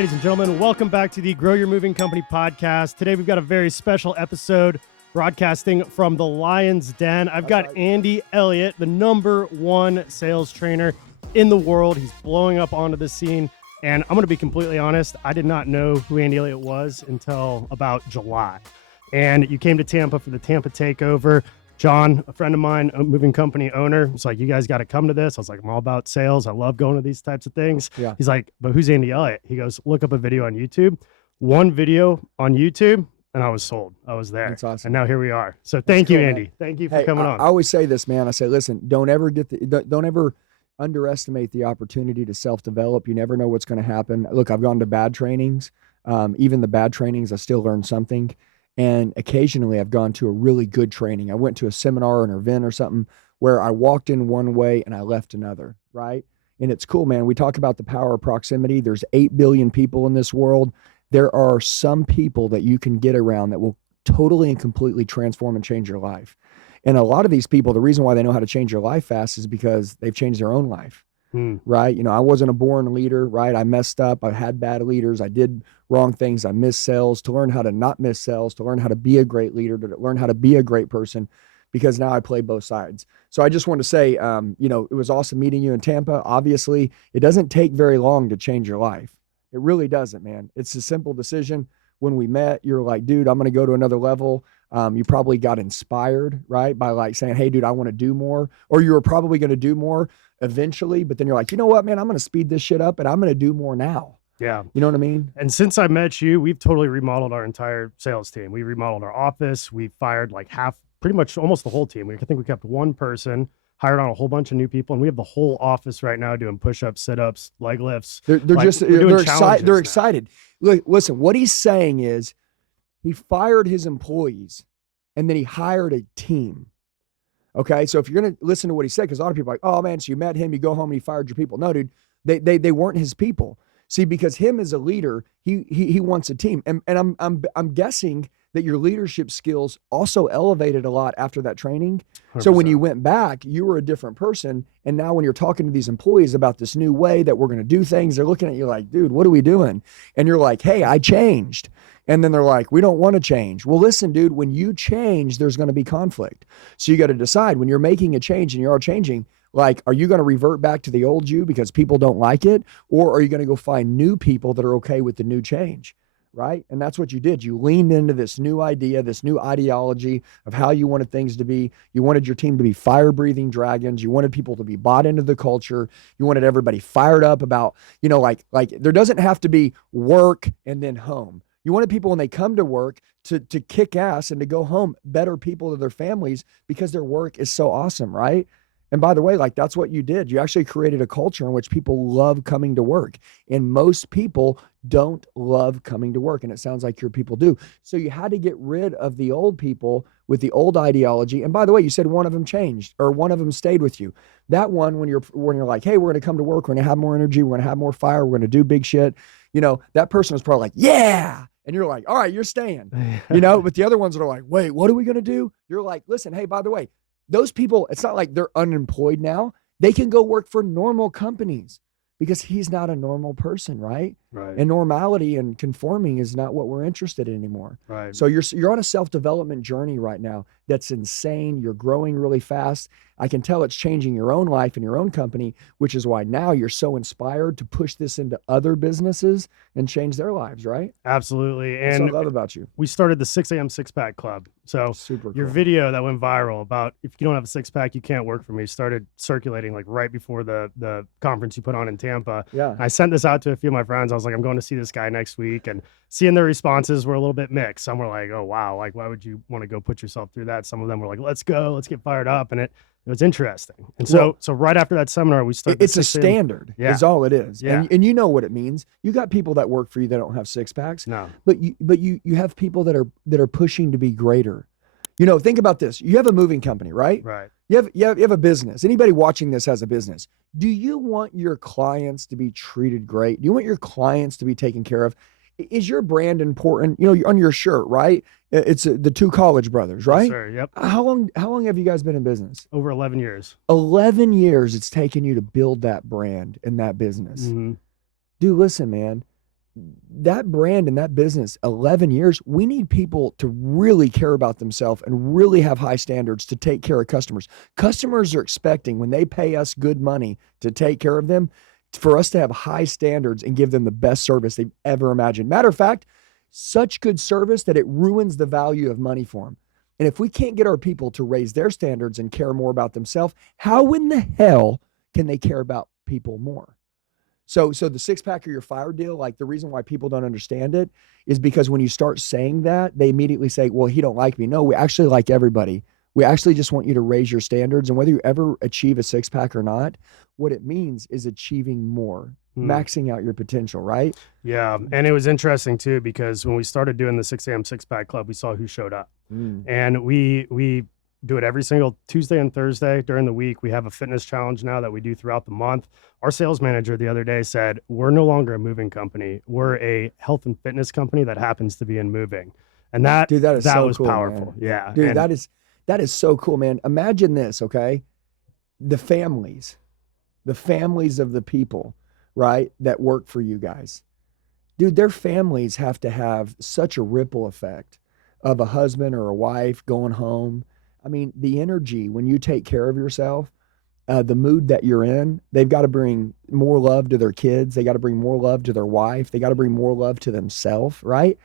ladies and gentlemen. Welcome back to the Grow Your Moving Company podcast. Today, we've got a very special episode broadcasting from the Lion's Den. I've got Andy Elliott, the #1 sales trainer in the world. He's blowing up onto the scene. And I'm going to be completely honest, I did not know who Andy Elliott was until about July. And you came to Tampa for the Tampa takeover. John, a friend of mine, a moving company owner, was like, you guys got to come to this. I was like, I'm all about sales. I love going to these types of things. Yeah. He's like, but who's Andy Elliott? He goes, look up a video on YouTube. One video on YouTube, and I was sold. I was there. That's awesome. And now here we are. So thank you, Andy. Man. Thank you for coming on. I always say this, man. I say, listen, don't ever underestimate the opportunity to self-develop. You never know what's going to happen. Look, I've gone to bad trainings. Even the bad trainings, I still learn something. And occasionally I've gone to a really good training. I went to a seminar or an event or something where I walked in one way and I left another, right? And it's cool, man. We talk about the power of proximity. There's 8 billion people in this world. There are some people that you can get around that will totally and completely transform and change your life. And a lot of these people, the reason why they know how to change their life fast is because they've changed their own life, right? You know, I wasn't a born leader, right? I messed up. I had bad leaders. I did wrong things. I missed sales. To learn how to not miss sales, to learn how to be a great leader, to learn how to be a great person, because now I play both sides. So I just want to say, you know, it was awesome meeting you in Tampa. Obviously, it doesn't take very long to change your life. It really doesn't, man. It's a simple decision. When we met, you're like, dude, I'm going to go to another level. You probably got inspired, right? By like saying, hey, dude, I want to do more. Or you were probably going to do more eventually, but then you're like, you know what, man, I'm going to speed this shit up and I'm going to do more now. Yeah. You know what I mean? And since I met you, we've totally remodeled our entire sales team. We remodeled our office. We fired like pretty much almost the whole team. I think we kept one person, hired on a whole bunch of new people, and we have the whole office right now doing push-ups, sit-ups, leg lifts. They're excited. Look, listen, what he's saying is he fired his employees and then he hired a team. Okay, so if you're going to listen to what he said, because a lot of people are like, oh man, so you met him, you go home and he fired your people. No, dude, they weren't his people. See, because him as a leader, he wants a team, and I'm guessing that your leadership skills also elevated a lot after that training. 100%. So when you went back, you were a different person, and now when you're talking to these employees about this new way that we're going to do things, they're looking at you like, dude, what are we doing? And you're like, hey, I changed. And then they're like, we don't want to change. Well, listen, dude, when you change, there's going to be conflict. So you got to decide when you're making a change and you are changing, like, are you going to revert back to the old you because people don't like it? Or are you going to go find new people that are okay with the new change? Right? And that's what you did. You leaned into this new idea, this new ideology of how you wanted things to be. You wanted your team to be fire-breathing dragons. You wanted people to be bought into the culture. You wanted everybody fired up about, you know, like there doesn't have to be work and then home. You wanted people when they come to work to kick ass and to go home better people to their families because their work is so awesome, right? And by the way, like that's what you did. You actually created a culture in which people love coming to work. And most people don't love coming to work. And it sounds like your people do. So you had to get rid of the old people with the old ideology. And by the way, you said one of them changed or one of them stayed with you. That one, when you're like, hey, we're going to come to work. We're going to have more energy. We're going to have more fire. We're going to do big shit. You know, that person was probably like, yeah. And you're like, all right, you're staying, you know, but the other ones are like, wait, what are we going to do? You're like, listen, hey, by the way, those people, it's not like they're unemployed now. They can go work for normal companies because he's not a normal person, right? Right. And normality and conforming is not what we're interested in anymore. Right. So you're on a self-development journey right now that's insane. You're growing really fast. I can tell it's changing your own life and your own company, which is why now you're so inspired to push this into other businesses and change their lives, right? Absolutely. And that's what I love about you. We started the 6 a.m. six-pack club. So super your cool. Video that went viral about if you don't have a six-pack, you can't work for me started circulating like right before the conference you put on in Tampa. Yeah. I sent this out to a few of my friends. I was like, I'm going to see this guy next week, and seeing their responses were a little bit mixed. Some were like, oh, wow, like, why would you want to go put yourself through that? Some of them were like, let's go, let's get fired up. And it was interesting. And so right after that seminar, we started. It's a standard, is all it is. Yeah. And you know what it means. You got people that work for you that don't have six packs. No. But you have people that are pushing to be greater. You know, think about this. You have a moving company, right? Right. You have a business. Anybody watching this has a business. Do you want your clients to be treated great? Do you want your clients to be taken care of? Is your brand important? You know, on your shirt, right? It's the two college brothers, right? Yes, sir. Yep. How long have you guys been in business? Over 11 years. 11 years it's taken you to build that brand and that business. Mm-hmm. Dude, listen, man. that brand and that business, 11 years, we need people to really care about themselves and really have high standards to take care of customers. Customers are expecting, when they pay us good money to take care of them, for us to have high standards and give them the best service they've ever imagined. Matter of fact, such good service that it ruins the value of money for them. And if we can't get our people to raise their standards and care more about themselves, how in the hell can they care about people more? So the 6-pack or you're fired deal, like the reason why people don't understand it is because when you start saying that, they immediately say, well, he don't like me. No, we actually like everybody. We actually just want you to raise your standards. And whether you ever achieve a 6-pack or not, what it means is achieving more, maxing out your potential, right? Yeah. And it was interesting too, because when we started doing the 6 a.m. 6-pack club, we saw who showed up. And we do it every single Tuesday and Thursday during the week. We have a fitness challenge now that we do throughout the month. Our sales manager the other day said, we're no longer a moving company. We're a health and fitness company that happens to be in moving. And that, dude, that so was cool, powerful. Man. Yeah. Dude, that is so cool, man. Imagine this, okay? The families of the people, right, that work for you guys. Dude, their families have to have such a ripple effect of a husband or a wife going home. I mean, the energy when you take care of yourself, the mood that you're in, they've got to bring more love to their kids. They got to bring more love to their wife. They got to bring more love to themselves, right?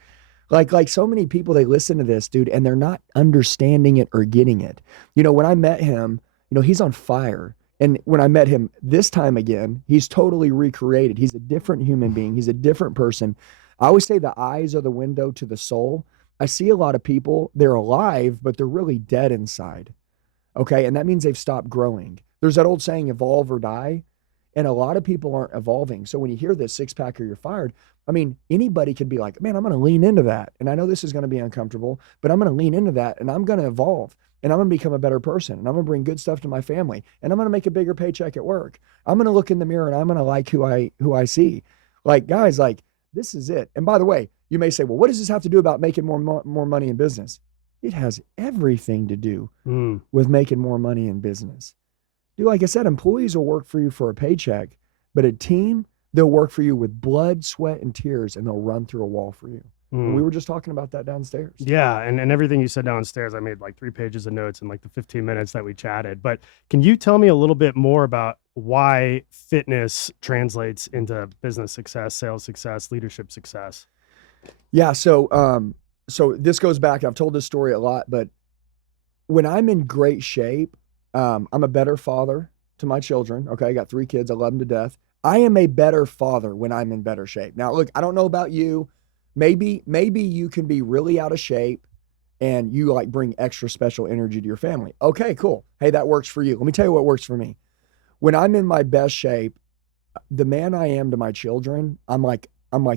Like so many people, they listen to this, dude, and they're not understanding it or getting it. You know, when I met him, you know, he's on fire. And when I met him this time again, he's totally recreated. He's a different human being. He's a different person. I always say the eyes are the window to the soul. I see a lot of people, they're alive, but they're really dead inside. Okay. And that means they've stopped growing. There's that old saying, evolve or die. And a lot of people aren't evolving. So when you hear this 6-pack or you're fired, I mean, anybody could be like, man, I'm going to lean into that. And I know this is going to be uncomfortable, but I'm going to lean into that and I'm going to evolve and I'm going to become a better person and I'm going to bring good stuff to my family and I'm going to make a bigger paycheck at work. I'm going to look in the mirror and I'm going to like who I see. Like, guys, like, this is it. And by the way, you may say, well, what does this have to do about making more money in business? It has everything to do with making more money in business. Dude, like I said, employees will work for you for a paycheck, but a team, they'll work for you with blood, sweat, and tears, and they'll run through a wall for you. We were just talking about that downstairs. Yeah, and everything you said downstairs, I made like 3 pages of notes in like the 15 minutes that we chatted. But can you tell me a little bit more about why fitness translates into business success, sales success, leadership success? Yeah, so this goes back, I've told this story a lot, but when I'm in great shape, I'm a better father to my children. Okay, I got 3 kids, I love them to death. I am a better father when I'm in better shape. Now, look, I don't know about you. Maybe you can be really out of shape and you like bring extra special energy to your family. Okay, cool. Hey, that works for you. Let me tell you what works for me. When I'm in my best shape, the man I am to my children, I'm like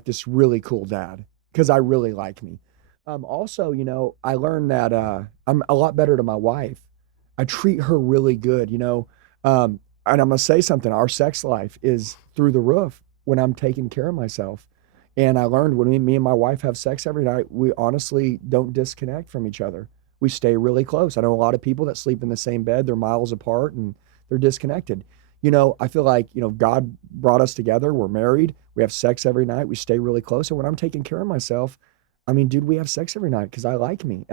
this really cool dad because I really like me. Also, you know, I learned that I'm a lot better to my wife. I treat her really good, you know. And I'm going to say something. Our sex life is through the roof when I'm taking care of myself. And I learned when me and my wife have sex every night, we honestly don't disconnect from each other. We stay really close. I know a lot of people that sleep in the same bed. They're miles apart and they're disconnected. You know, I feel like, you know, God brought us together. We're married. We have sex every night. We stay really close. And when I'm taking care of myself, I mean, dude, we have sex every night because I like me.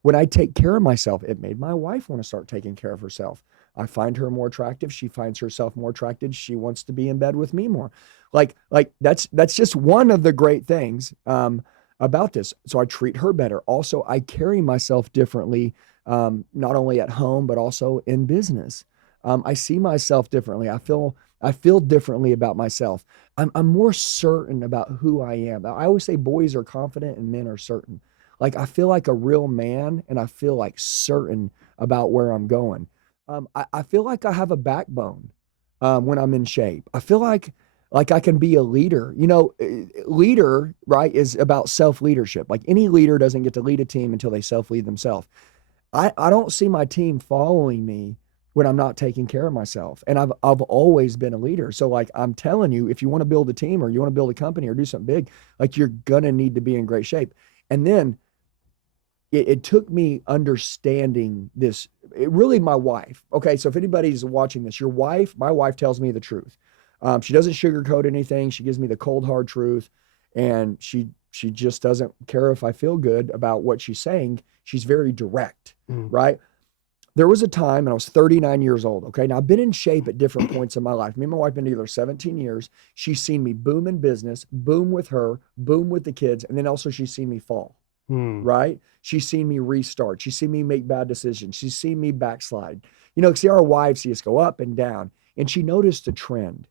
When I take care of myself, it made my wife want to start taking care of herself. I find her more attractive. She finds herself more attractive. She wants to be in bed with me more. Like that's just one of the great things about this. So I treat her better. Also, I carry myself differently, not only at home, but also in business. I see myself differently. I feel differently about myself. I'm more certain about who I am. I always say boys are confident and men are certain. Like I feel like a real man and I feel like certain about where I'm going. I feel like I have a backbone when I'm in shape. I feel like I can be a leader. You know, leader, right, is about self-leadership. Like any leader doesn't get to lead a team until they self-lead themselves. I don't see my team following me when I'm not taking care of myself. And I've always been a leader. So like I'm telling you, if you want to build a team or you want to build a company or do something big, like you're going to need to be in great shape. And then it took me understanding this. Really my wife. Okay, so if anybody's watching this, my wife tells me the truth. She doesn't sugarcoat anything. She gives me the cold, hard truth. And she just doesn't care if I feel good about what she's saying. She's very direct, right? There was a time, and I was 39 years old, okay? Now, I've been in shape at different points in my life. Me and my wife have been together 17 years. She's seen me boom in business, boom with her, boom with the kids, and then also she's seen me fall, right? She's seen me restart. She's seen me make bad decisions. She's seen me backslide. You know, see, our wives see us go up and down, and she noticed a trend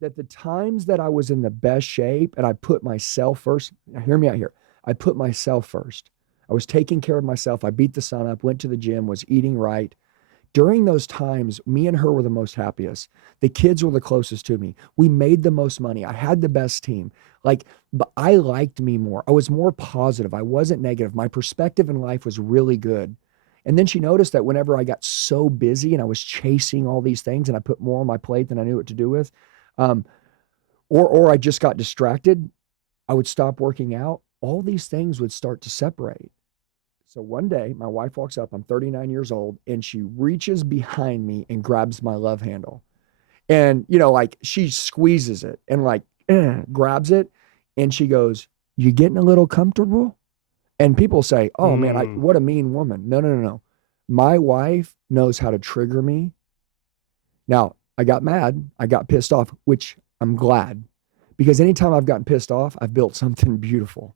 that the times that I was in the best shape and I put myself first, now hear me out here, I put myself first. I was taking care of myself. I beat the sun up, went to the gym, was eating right. During those times, me and her were the most happiest. The kids were the closest to me. We made the most money. I had the best team. But I liked me more. I was more positive. I wasn't negative. My perspective in life was really good. And then she noticed that whenever I got so busy and I was chasing all these things and I put more on my plate than I knew what to do with, or I just got distracted, I would stop working out. All these things would start to separate. So one day, my wife walks up, I'm 39 years old, and she reaches behind me and grabs my love handle. And, you know, like she squeezes it and grabs it. And she goes, "You getting a little comfortable?" And people say, "Oh man, what a mean woman." No. My wife knows how to trigger me. Now, I got mad. I got pissed off, which I'm glad, because anytime I've gotten pissed off, I've built something beautiful.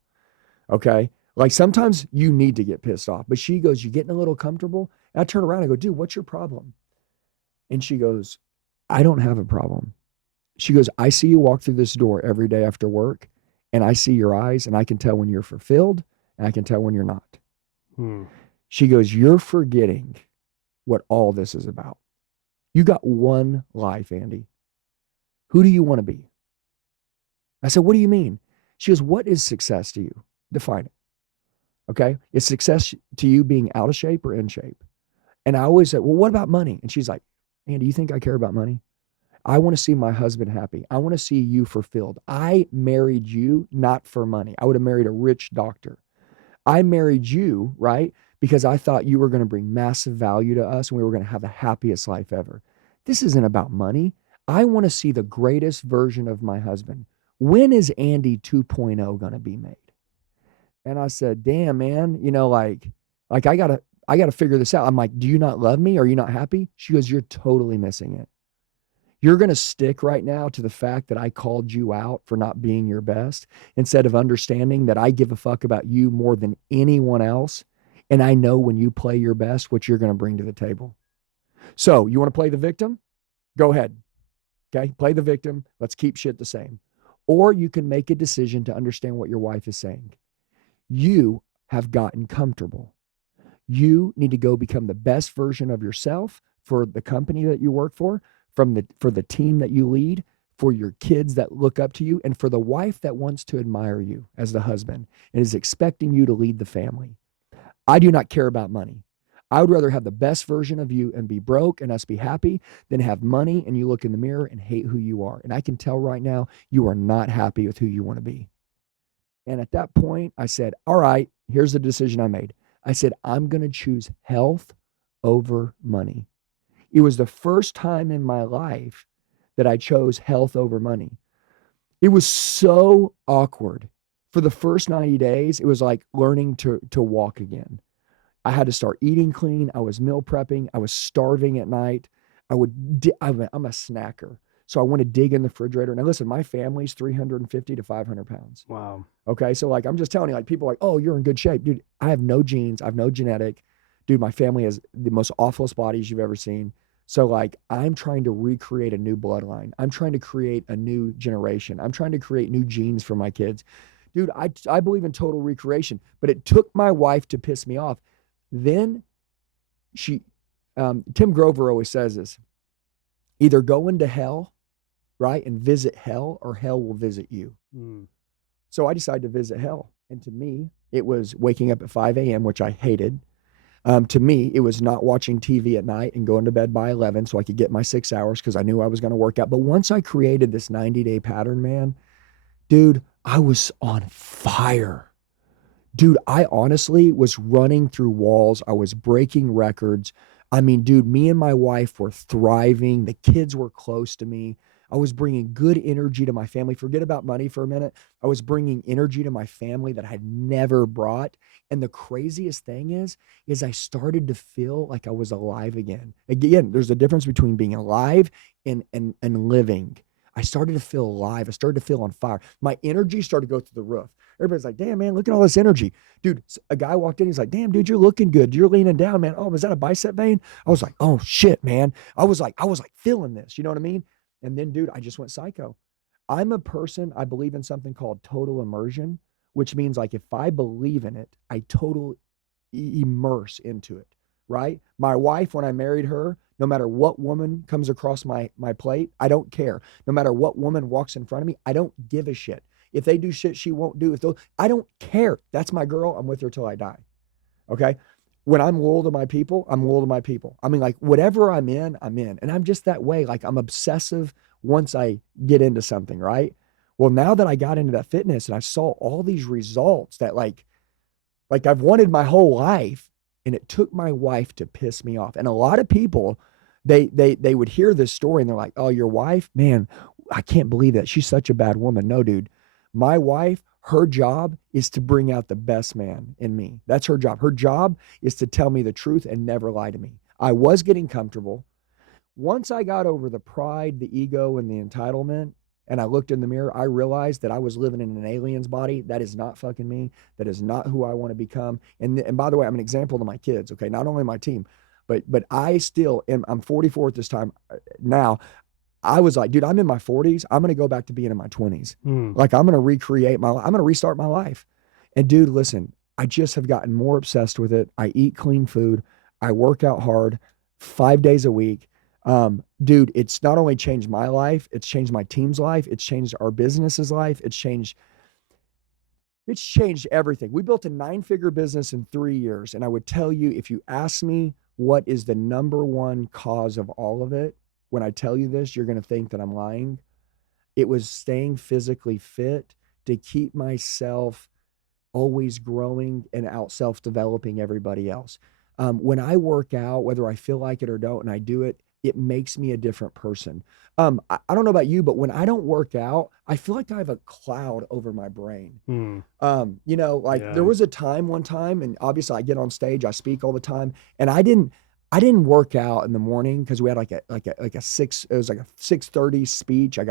Okay. Like sometimes you need to get pissed off, but she goes, "You getting a little comfortable?" And I turn around and I go, "Dude, what's your problem?" And she goes, "I don't have a problem." She goes, "I see you walk through this door every day after work, and I see your eyes, and I can tell when you're fulfilled, and I can tell when you're not." She goes, "You're forgetting what all this is about. You got one life, Andy. Who do you want to be?" I said, "What do you mean?" She goes, "What is success to you? Define it." Okay. Is success to you being out of shape or in shape? And I always said, "Well, what about money?" And she's like, "Andy, you think I care about money? I want to see my husband happy. I want to see you fulfilled. I married you not for money. I would have married a rich doctor. I married you, right? Because I thought you were going to bring massive value to us and we were going to have the happiest life ever. This isn't about money. I want to see the greatest version of my husband. When is Andy 2.0 going to be made?" And I said, "Damn, man, you know, like I gotta figure this out." I'm like, "Do you not love me? Are you not happy?" She goes, "You're totally missing it. You're going to stick right now to the fact that I called you out for not being your best instead of understanding that I give a fuck about you more than anyone else. And I know when you play your best, what you're going to bring to the table. So you want to play the victim? Go ahead. Okay. Play the victim. Let's keep shit the same. Or you can make a decision to understand what your wife is saying. You have gotten comfortable. You need to go become the best version of yourself for the company that you work for the team that you lead, for your kids that look up to you, and for the wife that wants to admire you as the husband and is expecting you to lead the family. I do not care about money. I would rather have the best version of you and be broke and us be happy than have money and you look in the mirror and hate who you are. And I can tell right now, you are not happy with who you want to be." And at that point, I said, "All right, here's the decision I made." I said, "I'm going to choose health over money." It was the first time in my life that I chose health over money. It was so awkward. For the first 90 days, it was like learning to walk again. I had to start eating clean. I was meal prepping. I was starving at night. I'm a snacker. So I want to dig in the refrigerator. Now listen, my family's 350 to 500 pounds. Wow. Okay. So like, I'm just telling you, like people are like, "Oh, you're in good shape." Dude, I have no genes. I have no genetic. Dude, my family has the most awfulest bodies you've ever seen. So like, I'm trying to recreate a new bloodline. I'm trying to create a new generation. I'm trying to create new genes for my kids. Dude, I believe in total recreation, but it took my wife to piss me off. Then Tim Grover always says this, either go into hell, right, and visit hell, or hell will visit you. So I decided to visit hell. And to me, it was waking up at 5 a.m., which I hated. To me, it was not watching TV at night and going to bed by 11 so I could get my 6 hours because I knew I was going to work out. But once I created this 90-day pattern, man, dude, I was on fire. Dude, I honestly was running through walls. I was breaking records. I mean, dude, me and my wife were thriving. The kids were close to me. I was bringing good energy to my family. Forget about money for a minute. I was bringing energy to my family that I had never brought. And the craziest thing is I started to feel like I was alive again. Again, there's a difference between being alive and living. I started to feel alive. I started to feel on fire. My energy started to go through the roof. Everybody's like, damn, man, look at all this energy. Dude, a guy walked in. He's like, damn, dude, you're looking good. You're leaning down, man. Oh, was that a bicep vein? I was like, oh, shit, man. I was like feeling this. You know what I mean? And then, dude, I just went psycho. I'm a person, I believe in something called total immersion, which means like if I believe in it, I totally immerse into it, right? My wife, when I married her, no matter what woman comes across my plate, I don't care. No matter what woman walks in front of me, I don't give a shit. If they do shit she won't do, I don't care. That's my girl. I'm with her till I die. Okay? When I'm loyal to my people, I'm loyal to my people. I mean, like whatever I'm in. And I'm just that way. Like I'm obsessive once I get into something, right? Well, now that I got into that fitness and I saw all these results that like I've wanted my whole life, and it took my wife to piss me off. And a lot of people, they would hear this story and they're like, oh, your wife, man, I can't believe that. She's such a bad woman. No, dude, my wife, her job is to bring out the best man in me. That's her job. Her job is to tell me the truth and never lie to me. I was getting comfortable. Once I got over the pride, the ego, and the entitlement, and I looked in the mirror, I realized that I was living in an alien's body. That is not fucking me. That is not who I want to become. And by the way, I'm an example to my kids, okay? Not only my team, but I still am. I'm 44 at this time now. I was like, dude, I'm in my 40s. I'm going to go back to being in my 20s. Like I'm going to recreate I'm going to restart my life. And dude, listen, I just have gotten more obsessed with it. I eat clean food. I work out hard 5 days a week. Dude, it's not only changed my life, it's changed my team's life. It's changed our business's life. It's changed everything. We built a 9-figure business in 3 years. And I would tell you, if you ask me what is the number one cause of all of it, when I tell you this, you're going to think that I'm lying. It was staying physically fit to keep myself always growing and out self-developing everybody else. When I work out, whether I feel like it or don't, and I do it, it makes me a different person. I don't know about you, but when I don't work out, I feel like I have a cloud over my brain. There was a time one time, and obviously I get on stage, I speak all the time, and I didn't work out in the morning because we had it was like a 6:30 speech. It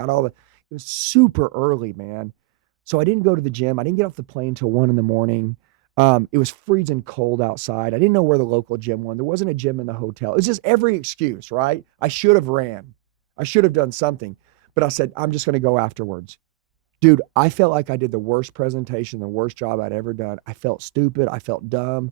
was super early, man. So I didn't go to the gym. I didn't get off the plane till 1 a.m. It was freezing cold outside. I didn't know where the local gym was. There wasn't a gym in the hotel. It's just every excuse, right? I should have ran. I should have done something, but I said, I'm just going to go afterwards. Dude, I felt like I did the worst presentation, the worst job I'd ever done. I felt stupid. I felt dumb.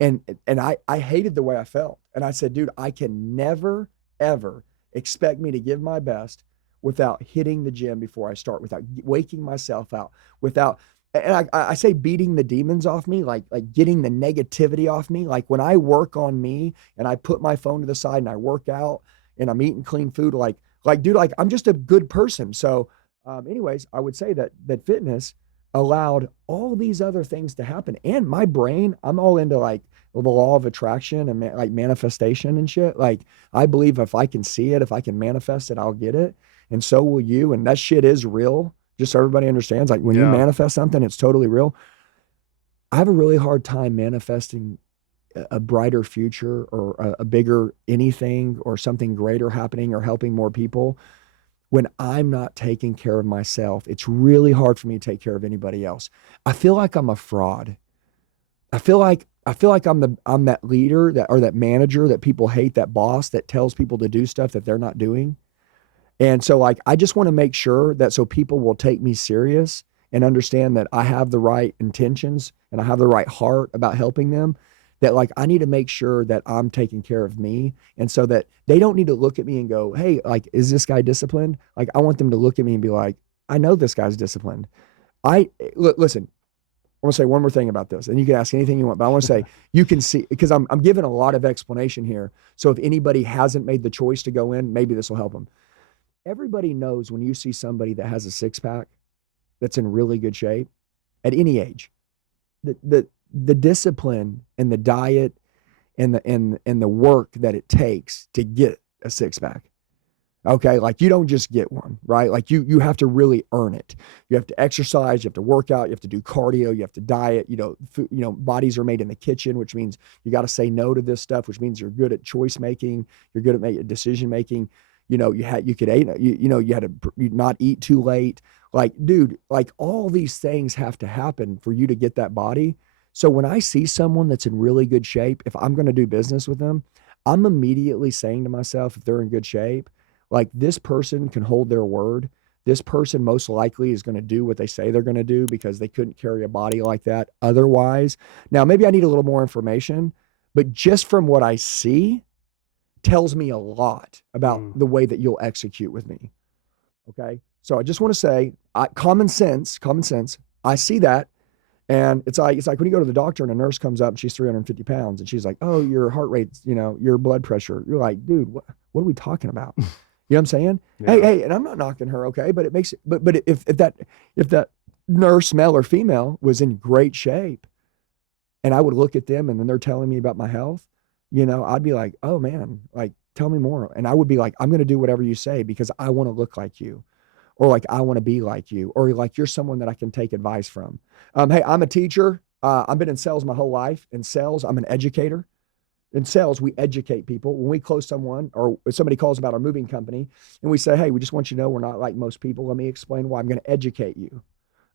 And I hated the way I felt. And I said, dude, I can never, ever expect me to give my best without hitting the gym before I start, without waking myself out, and I say beating the demons off me, like getting the negativity off me. Like when I work on me and I put my phone to the side and I work out and I'm eating clean food, dude, I'm just a good person. So anyways, I would say that fitness allowed all these other things to happen. And my brain, I'm all into like the law of attraction and like manifestation and shit. Like I believe if I can see it, if I can manifest it, I'll get it. And so will you. And that shit is real. Just so everybody understands, like when you manifest something, it's totally real. I have a really hard time manifesting a brighter future or a bigger anything or something greater happening or helping more people when I'm not taking care of myself. It's really hard for me to take care of anybody else. I feel like I'm a fraud. I feel like I'm that leader or that manager that people hate, that boss that tells people to do stuff that they're not doing. And so I just want to make sure that so people will take me serious and understand that I have the right intentions and I have the right heart about helping them, that I need to make sure that I'm taking care of me. And so that they don't need to look at me and go, hey, is this guy disciplined? I want them to look at me and be like, I know this guy's disciplined. Listen, I want to say one more thing about this, and you can ask anything you want, but I want to say, you can see, because I'm giving a lot of explanation here. So if anybody hasn't made the choice to go in, maybe this will help them. Everybody knows when you see somebody that has a six-pack that's in really good shape at any age, the discipline and the diet and the work that it takes to get a six-pack. Okay. Like you don't just get one, right? Like you have to really earn it. You have to exercise, you have to work out, you have to do cardio, you have to diet, bodies are made in the kitchen, which means you got to say no to this stuff, which means you're good at choice making. You're good at making decision making. You had to not eat too late. Like, dude, like all these things have to happen for you to get that body. So when I see someone that's in really good shape, if I'm going to do business with them, I'm immediately saying to myself, if they're in good shape, like this person can hold their word. This person most likely is going to do what they say they're going to do because they couldn't carry a body like that otherwise. Now, maybe I need a little more information, but just from what I see tells me a lot about the way that you'll execute with me. Okay. So I just want to say, common sense, I see that. And it's like when you go to the doctor and a nurse comes up and she's 350 pounds and she's like, oh, your heart rate's, your blood pressure. You're like, dude, what are we talking about? You know what I'm saying? Yeah. Hey, and I'm not knocking her, okay? But it makes it, but if that nurse, male or female, was in great shape, and I would look at them and then they're telling me about my health, I'd be like, oh man, like tell me more. And I would be like, I'm going to do whatever you say because I want to look like you, or like I want to be like you, or like you're someone that I can take advice from. Hey, I'm a teacher. I've been in sales my whole life. In sales, I'm an educator. In sales, we educate people. When we close someone or somebody calls about our moving company and we say, hey, we just want you to know we're not like most people. Let me explain why. I'm going to educate you.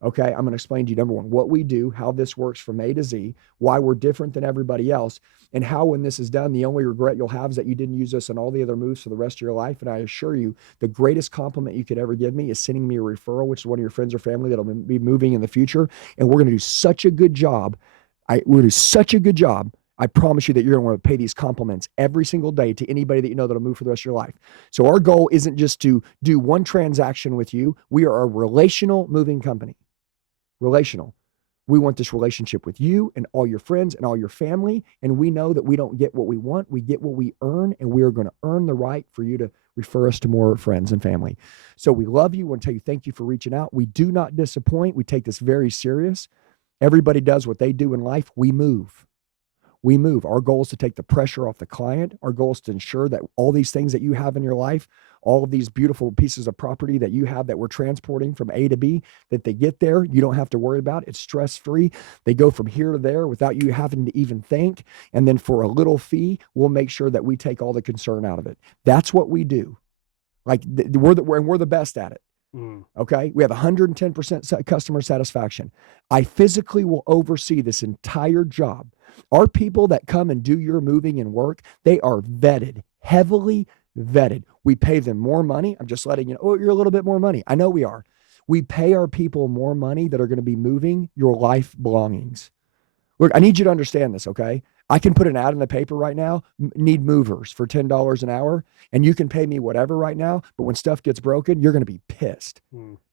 Okay. I'm going to explain to you, number one, what we do, how this works from A to Z, why we're different than everybody else, and how when this is done, the only regret you'll have is that you didn't use us in all the other moves for the rest of your life. And I assure you, the greatest compliment you could ever give me is sending me a referral, which is one of your friends or family that'll be moving in the future. And we're going to do such a good job. I promise you that you're going to want to pay these compliments every single day to anybody that you know that'll move for the rest of your life. So our goal isn't just to do one transaction with you. We are a relational moving company. Relational. We want this relationship with you and all your friends and all your family. And we know that we don't get what we want. We get what we earn, and we are going to earn the right for you to refer us to more friends and family. So we love you. We want to tell you thank you for reaching out. We do not disappoint. We take this very serious. Everybody does what they do in life. We move. Our goal is to take the pressure off the client. Our goal is to ensure that all these things that you have in your life, all of these beautiful pieces of property that you have that we're transporting from A to B, that they get there, you don't have to worry about. It's stress-free. They go from here to there without you having to even think. And then for a little fee, we'll make sure that we take all the concern out of it. That's what we do. Like we're the best at it. Okay. We have 110% customer satisfaction. I physically will oversee this entire job. Our people that come and do your moving and work, they are vetted, heavily vetted. We pay them more money. I'm just letting you know, you're a little bit more money. I know we are. We pay our people more money that are going to be moving your life belongings. Look, I need you to understand this, okay? I can put an ad in the paper right now, need movers for $10 an hour, and you can pay me whatever right now, but when stuff gets broken, you're going to be pissed.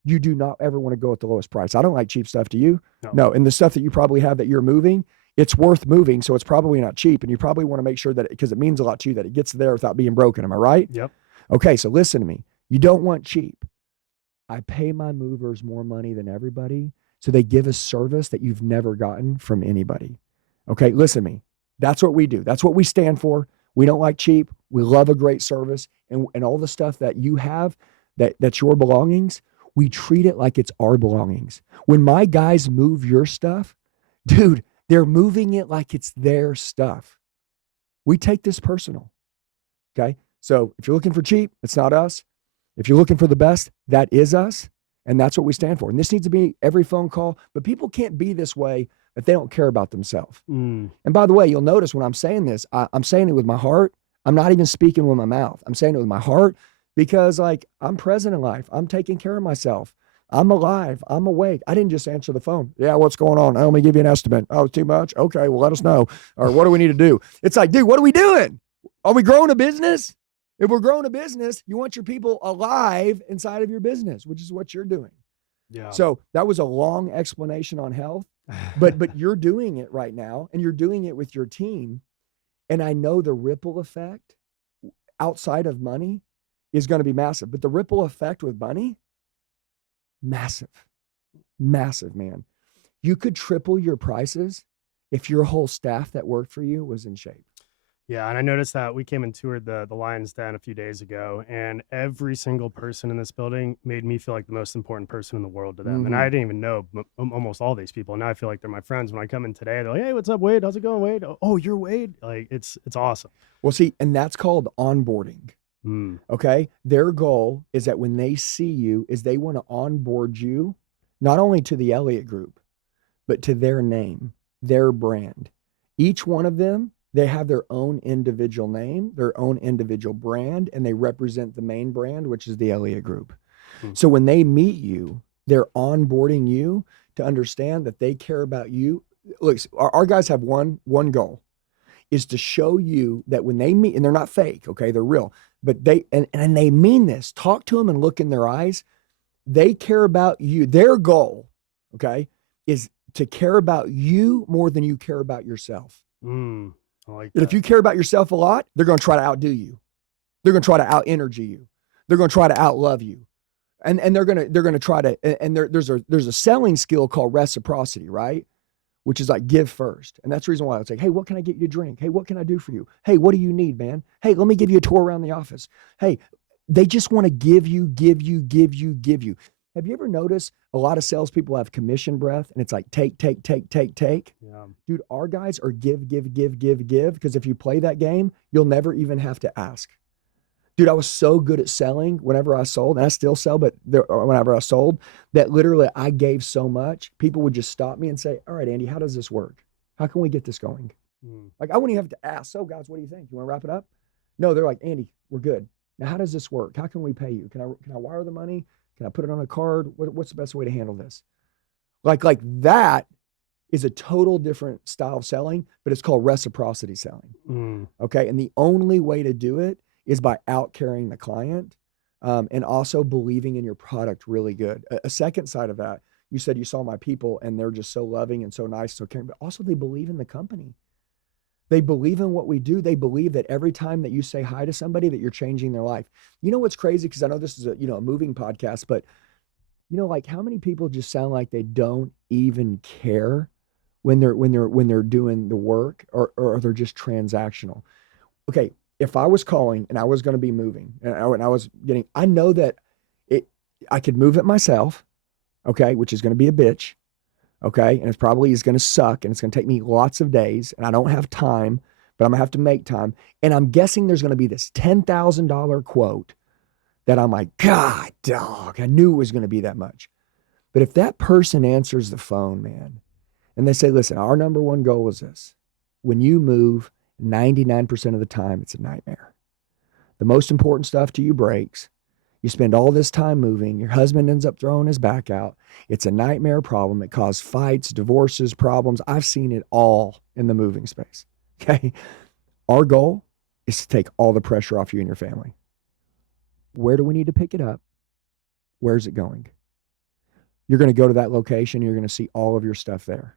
You do not ever want to go at the lowest price. I don't like cheap stuff. Do you? No. And the stuff that you probably have that you're moving, it's worth moving, so it's probably not cheap, and you probably want to make sure that, because it means a lot to you, that it gets there without being broken. Am I right? Yep. Okay, so listen to me. You don't want cheap. I pay my movers more money than everybody, so they give a service that you've never gotten from anybody. Okay, listen to me. That's what we do. That's what we stand for. We don't like cheap. We love a great service, and all the stuff that you have that's your belongings, we treat it like it's our belongings. When my guys move your stuff, dude, they're moving it like it's their stuff. We take this personal. Okay? So if you're looking for cheap, it's not us. If you're looking for the best, that is us. And that's what we stand for. And this needs to be every phone call, but people can't be this way if they don't care about themselves. And by the way, you'll notice when I'm saying this, I'm saying it with my heart. I'm not even speaking with my mouth. I'm saying it with my heart because like I'm present in life. I'm taking care of myself. I'm alive. I'm awake. I didn't just answer the phone. Yeah, what's going on? Let me give you an estimate. Oh, it's too much? Okay, well, let us know. Or what do we need to do? It's like, dude, what are we doing? Are we growing a business? If we're growing a business, you want your people alive inside of your business, which is what you're doing. Yeah. So that was a long explanation on health, but you're doing it right now, and you're doing it with your team. And I know the ripple effect outside of money is going to be massive, but the ripple effect with money, massive, man. You could triple your prices if your whole staff that worked for you was in shape. Yeah, and I noticed that we came and toured the Lions Den a few days ago, and every single person in this building made me feel like the most important person in the world to them. And I didn't even know almost all these people. Now I feel like they're my friends. When I come in today, they're like, "Hey, what's up, Wade? How's it going, Wade? Oh, you're Wade." Like it's awesome. Well, see, and that's called onboarding. Okay. Their goal is that when they see you, is they want to onboard you, not only to the Elliott Group, but to their name, their brand. Each one of them, they have their own individual name, their own individual brand, and they represent the main brand, which is the Elliott Group. So when they meet you, they're onboarding you to understand that they care about you. Look, our guys have one goal, is to show you that when they meet, and they're not fake, okay, they're real, but they mean this. Talk to them and look in their eyes. They care about you. Their goal, okay, is to care about you more than you care about yourself. I like that. And if you care about yourself a lot, they're going to try to outdo you. They're going to try to out-energy you. They're going to try to outlove you. And they're going to try to, and there's a selling skill called reciprocity, right? Which is like give first. And that's the reason why I was like, hey, what can I get you to drink? Hey, what can I do for you? Hey, what do you need, man? Hey, let me give you a tour around the office. Hey, they just want to give you. Have you ever noticed a lot of salespeople have commission breath and it's like take? Yeah. Dude, our guys are give. Because if you play that game, you'll never even have to ask. Dude, I was so good at selling whenever I sold, and I still sell, but whenever I sold, that literally I gave so much, people would just stop me and say, all right, Andy, how does this work? How can we get this going? Like, I wouldn't even have to ask. So, guys, what do you think? You want to wrap it up? No, they're like, Andy, we're good. Now, how does this work? How can we pay you? Can I wire the money? Can I put it on a card? What's the best way to handle this? Like that is a total different style of selling, but it's called reciprocity selling. Okay. And the only way to do it is by out carrying the client, and also believing in your product really good. A second side of that, you said you saw my people and they're just so loving and so nice, so caring, but also they believe in the company. They believe in what we do. They believe that every time that you say hi to somebody that you're changing their life. You know what's crazy? Because I know this is a moving podcast, but like how many people just sound like they don't even care when they're doing the work, or they're just transactional. Okay. If I was calling and I was going to be moving and I know that I could move it myself, okay, which is going to be a bitch, okay, and it probably is going to suck and it's going to take me lots of days and I don't have time, but I'm going to have to make time. And I'm guessing there's going to be this $10,000 quote that I'm like, God, dog, I knew it was going to be that much. But if that person answers the phone, man, and they say, listen, our number one goal is this. When you move, 99% of the time, it's a nightmare. The most important stuff to you breaks. You spend all this time moving. Your husband ends up throwing his back out. It's a nightmare problem. It causes fights, divorces, problems. I've seen it all in the moving space. Okay. Our goal is to take all the pressure off you and your family. Where do we need to pick it up? Where's it going? You're going to go to that location. You're going to see all of your stuff there.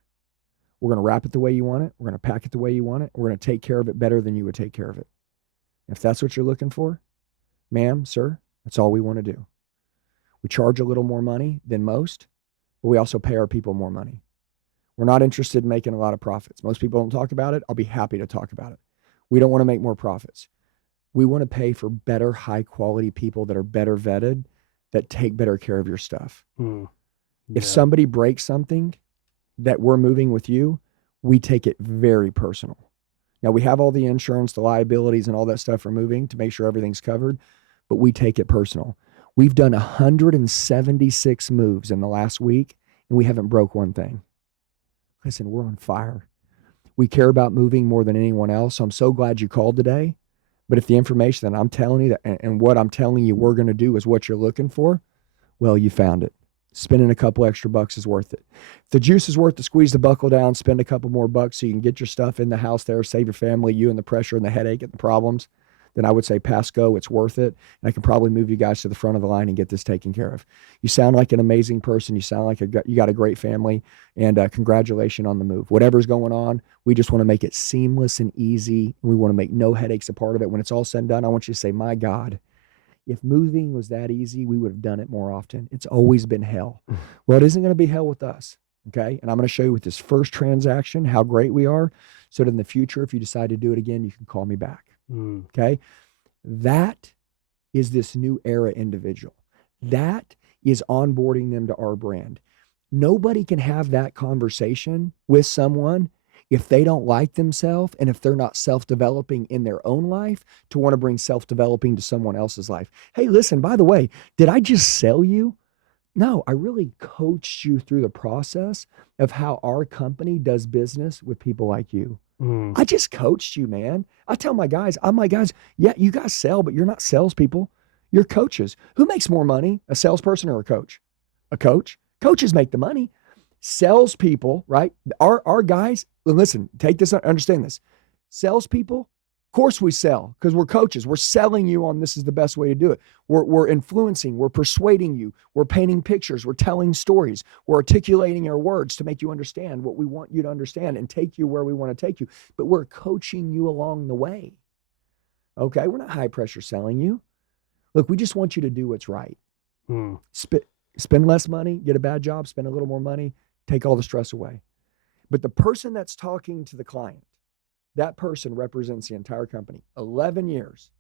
We're going to wrap it the way you want it. We're going to pack it the way you want it. We're going to take care of it better than you would take care of it. If that's what you're looking for, ma'am, sir, that's all we want to do. We charge a little more money than most, but we also pay our people more money. We're not interested in making a lot of profits. Most people don't talk about it. I'll be happy to talk about it. We don't want to make more profits. We want to pay for better, high quality people that are better vetted, that take better care of your stuff. If somebody breaks something that we're moving with you, we take it very personal. Now we have all the insurance, the liabilities and all that stuff for moving to make sure everything's covered, but we take it personal. We've done 176 moves in the last week and we haven't broke one thing. Listen, we're on fire. We care about moving more than anyone else. So I'm so glad you called today. But if the information that I'm telling you and what I'm telling you we're going to do is what you're looking for, well, you found it. Spending a couple extra bucks is worth it. If the juice is worth to squeeze the buckle down, spend a couple more bucks so you can get your stuff in the house there, save your family, you and the pressure and the headache and the problems, then I would say pass go. It's worth it. And I can probably move you guys to the front of the line and get this taken care of. You sound like an amazing person. You sound like you got a great family, and congratulations on the move. Whatever's going on, we just want to make it seamless and easy. We want to make no headaches a part of it. When it's all said and done, I want you to say, my God, if moving was that easy, we would have done it more often. It's always been hell. Well, it isn't going to be hell with us. Okay. And I'm going to show you with this first transaction how great we are. So that in the future, if you decide to do it again, you can call me back. Okay. That is this new era individual. That is onboarding them to our brand. Nobody can have that conversation with someone if they don't like themselves and if they're not self-developing in their own life to want to bring self-developing to someone else's life. Hey, listen, by the way, did I just sell you? No, I really coached you through the process of how our company does business with people like you. I just coached you, man. I tell my guys, yeah, you guys sell, but you're not salespeople. You're coaches. Who makes more money, a salesperson or a coach? A coach. Coaches make the money. Salespeople, right? Our guys, listen, take this, understand this. Salespeople, of course we sell because we're coaches. We're selling you on this is the best way to do it. We're influencing, we're persuading you, we're painting pictures, we're telling stories, we're articulating our words to make you understand what we want you to understand and take you where we want to take you. But we're coaching you along the way. Okay? We're not high pressure selling you. Look, we just want you to do what's right. Spend less money, get a bad job, spend a little more money, take all the stress away. But the person that's talking to the client, that person represents the entire company. 11 years.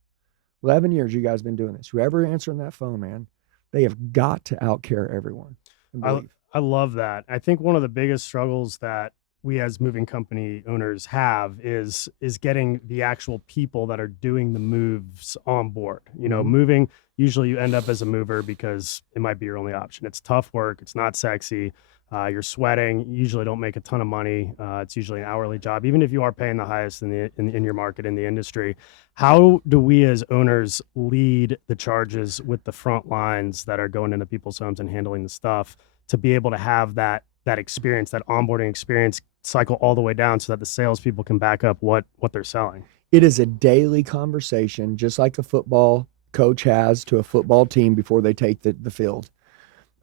11 years you guys been doing this. Whoever answering that phone, man, they have got to outcare everyone. I love that. I think one of the biggest struggles that we as moving company owners have is getting the actual people that are doing the moves on board. You know, moving, usually you end up as a mover because it might be your only option. It's tough work. It's not sexy. You're sweating. You usually don't make a ton of money. It's usually an hourly job, even if you are paying the highest in your market, in the industry. How do we as owners lead the charges with the front lines that are going into people's homes and handling the stuff to be able to have that experience, that onboarding experience, cycle all the way down so that the salespeople can back up what they're selling? It is a daily conversation, just like a football coach has to a football team before they take the field.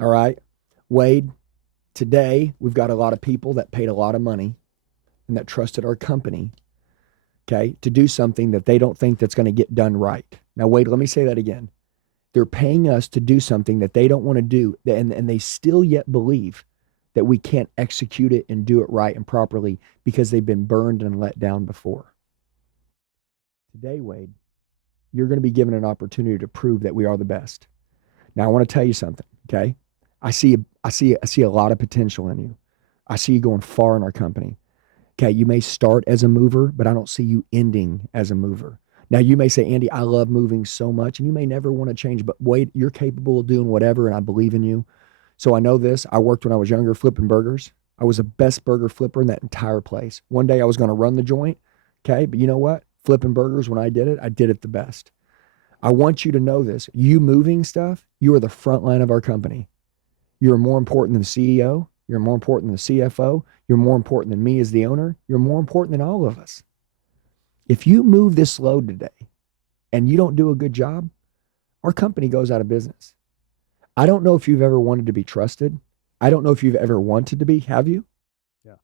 All right, Wade, today we've got a lot of people that paid a lot of money and that trusted our company, okay, to do something that they don't think that's going to get done right. Now, Wade, let me say that again. They're paying us to do something that they don't want to do, and they still yet believe that we can't execute it and do it right and properly because they've been burned and let down before. Today, Wade, you're going to be given an opportunity to prove that we are the best. Now, I want to tell you something, okay? I see a lot of potential in you. I see you going far in our company. Okay, you may start as a mover, but I don't see you ending as a mover. Now, you may say, Andy, I love moving so much, and you may never want to change, but Wade, you're capable of doing whatever, and I believe in you. So I know this. I worked when I was younger flipping burgers. I was the best burger flipper in that entire place. One day I was going to run the joint, okay? But you know what? Flipping burgers, when I did it the best. I want you to know this. You moving stuff, you are the front line of our company. You're more important than the CEO. You're more important than the CFO. You're more important than me as the owner. You're more important than all of us. If you move this load today and you don't do a good job, our company goes out of business. I don't know if you've ever wanted to be trusted. I don't know if you've ever wanted to be. Have you? Yeah.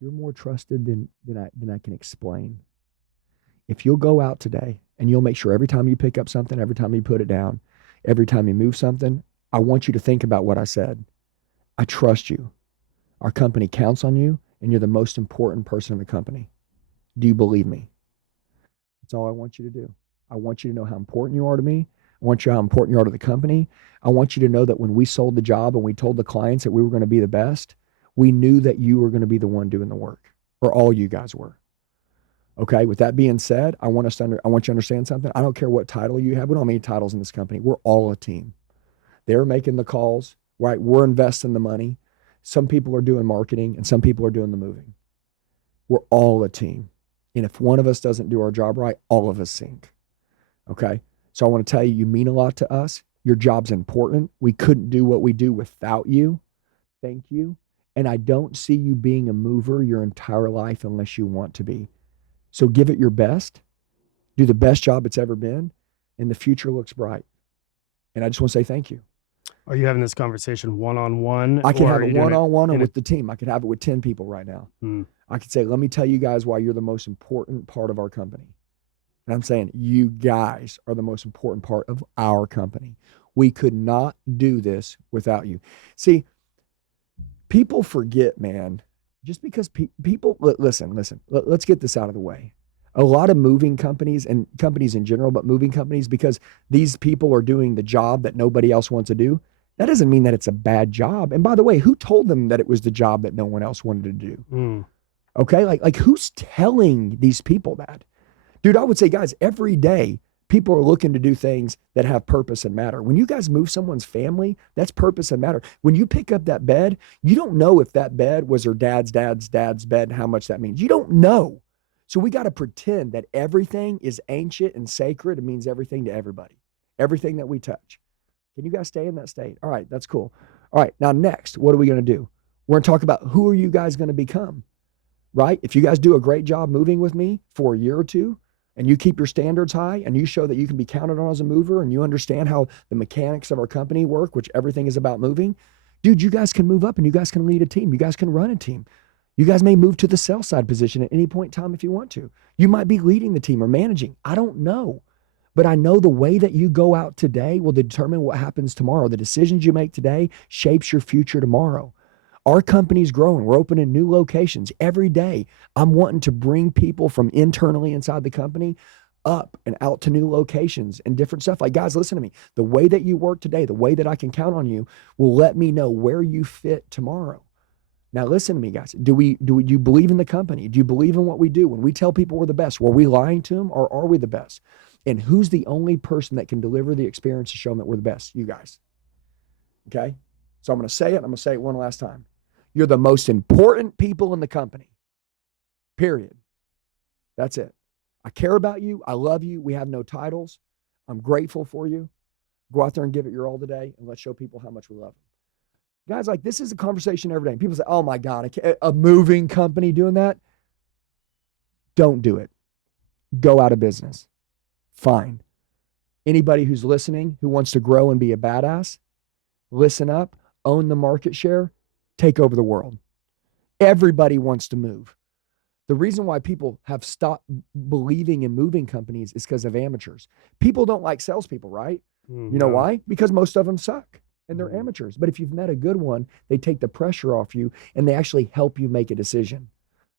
You're more trusted than I can explain. If you'll go out today and you'll make sure every time you pick up something, every time you put it down, every time you move something, I want you to think about what I said. I trust you. Our company counts on you, and you're the most important person in the company. Do you believe me? That's all I want you to do. I want you to know how important you are to me. I want you to know how important you are to the company. I want you to know that when we sold the job and we told the clients that we were going to be the best, we knew that you were going to be the one doing the work, or all you guys were. Okay, with that being said, I want you to understand something. I don't care what title you have. We don't have any titles in this company. We're all a team. They're making the calls, right? We're investing the money. Some people are doing marketing and some people are doing the moving. We're all a team. And if one of us doesn't do our job right, all of us sink. Okay? So I want to tell you, you mean a lot to us. Your job's important. We couldn't do what we do without you. Thank you. And I don't see you being a mover your entire life unless you want to be. So give it your best. Do the best job it's ever been. And the future looks bright. And I just want to say thank you. Are you having this conversation one-on-one? I can have it one-on-one or with the team. I could have it with 10 people right now. I could say, let me tell you guys why you're the most important part of our company. And I'm saying you guys are the most important part of our company. We could not do this without you. See, people forget, man, just because people, listen, let's get this out of the way. A lot of moving companies and companies in general, but moving companies, because these people are doing the job that nobody else wants to do, that doesn't mean that it's a bad job. And by the way, who told them that it was the job that no one else wanted to do? Okay. Like who's telling these people that? Dude, I would say, guys, every day people are looking to do things that have purpose and matter. When you guys move someone's family, that's purpose and matter. When you pick up that bed, you don't know if that bed was her dad's bed and how much that means. You don't know. So we got to pretend that everything is ancient and sacred. It means everything to everybody, everything that we touch. Can you guys stay in that state? All right, that's cool. All right, now next, what are we going to do? We're going to talk about who are you guys going to become, right? If you guys do a great job moving with me for a year or two, and you keep your standards high and you show that you can be counted on as a mover and you understand how the mechanics of our company work, which everything is about moving, dude, you guys can move up and you guys can lead a team. You guys can run a team. You guys may move to the sell side position at any point in time if you want to. You might be leading the team or managing. I don't know. But I know the way that you go out today will determine what happens tomorrow. The decisions you make today shapes your future tomorrow. Our company's growing. We're opening new locations every day. I'm wanting to bring people from internally inside the company up and out to new locations and different stuff. Like, guys, listen to me. The way that you work today, the way that I can count on you will let me know where you fit tomorrow. Now, listen to me, guys. Do you believe in the company? Do you believe in what we do? When we tell people we're the best, were we lying to them or are we the best? And who's the only person that can deliver the experience to show them that we're the best? You guys. Okay? So I'm going to say it. I'm going to say it one last time. You're the most important people in the company. Period. That's it. I care about you. I love you. We have no titles. I'm grateful for you. Go out there and give it your all today, and let's show people how much we love them. Guys, like, this is a conversation every day. People say, oh my God, a moving company doing that? Don't do it. Go out of business. Fine. Anybody who's listening, who wants to grow and be a badass, listen up, own the market share, take over the world. Everybody wants to move. The reason why people have stopped believing in moving companies is because of amateurs. People don't like salespeople, right? You know why? Because most of them suck and they're amateurs. But if you've met a good one, they take the pressure off you and they actually help you make a decision.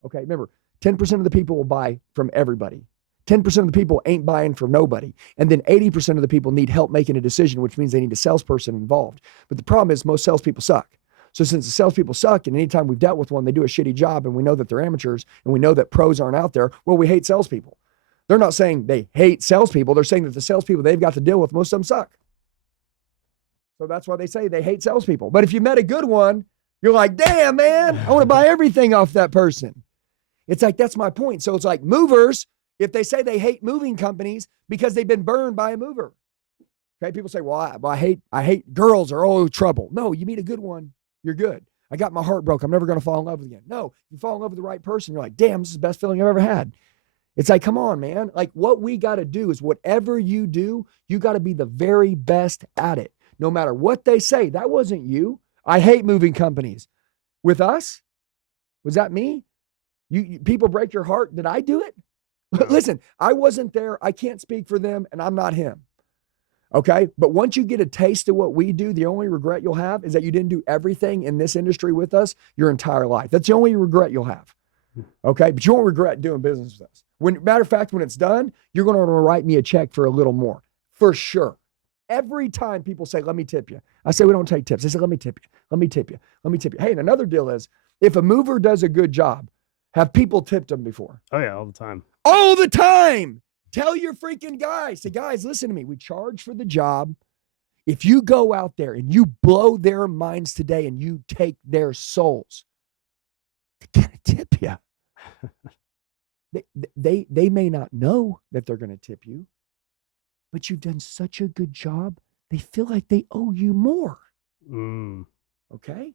Okay, remember, 10% of the people will buy from everybody. 10% of the people ain't buying from nobody. And then 80% of the people need help making a decision, which means they need a salesperson involved. But the problem is most salespeople suck. So since the salespeople suck, and anytime we've dealt with one, they do a shitty job, and we know that they're amateurs, and we know that pros aren't out there, well, we hate salespeople. They're not saying they hate salespeople. They're saying that the salespeople they've got to deal with, most of them suck. So that's why they say they hate salespeople. But if you met a good one, you're like, damn, man, I want to buy everything off that person. It's like, that's my point. So it's like movers, if they say they hate moving companies because they've been burned by a mover. Okay, people say, well, I hate girls are all trouble. No, you meet a good one, you're good. I got my heart broke. I'm never going to fall in love again. No, you fall in love with the right person. You're like, damn, this is the best feeling I've ever had. It's like, come on, man. Like, what we got to do is whatever you do, you got to be the very best at it. No matter what they say. That wasn't you. I hate moving companies. With us? Was that me? You people break your heart. Did I do it? No. Listen, I wasn't there. I can't speak for them, and I'm not him. Okay? But once you get a taste of what we do, the only regret you'll have is that you didn't do everything in this industry with us your entire life. That's the only regret you'll have. Okay? But you won't regret doing business with us. Matter of fact, when it's done, you're going to write me a check for a little more. For sure. Every time people say, let me tip you. I say, we don't take tips. They say, let me tip you. Let me tip you. Let me tip you. Hey, and another deal is, if a mover does a good job, have people tipped them before? Oh, yeah, all the time. All the time. Tell your freaking guys. Say, guys, listen to me. We charge for the job. If you go out there and you blow their minds today and you take their souls, they're going to tip you. They may not know that they're going to tip you, but you've done such a good job, they feel like they owe you more. Okay?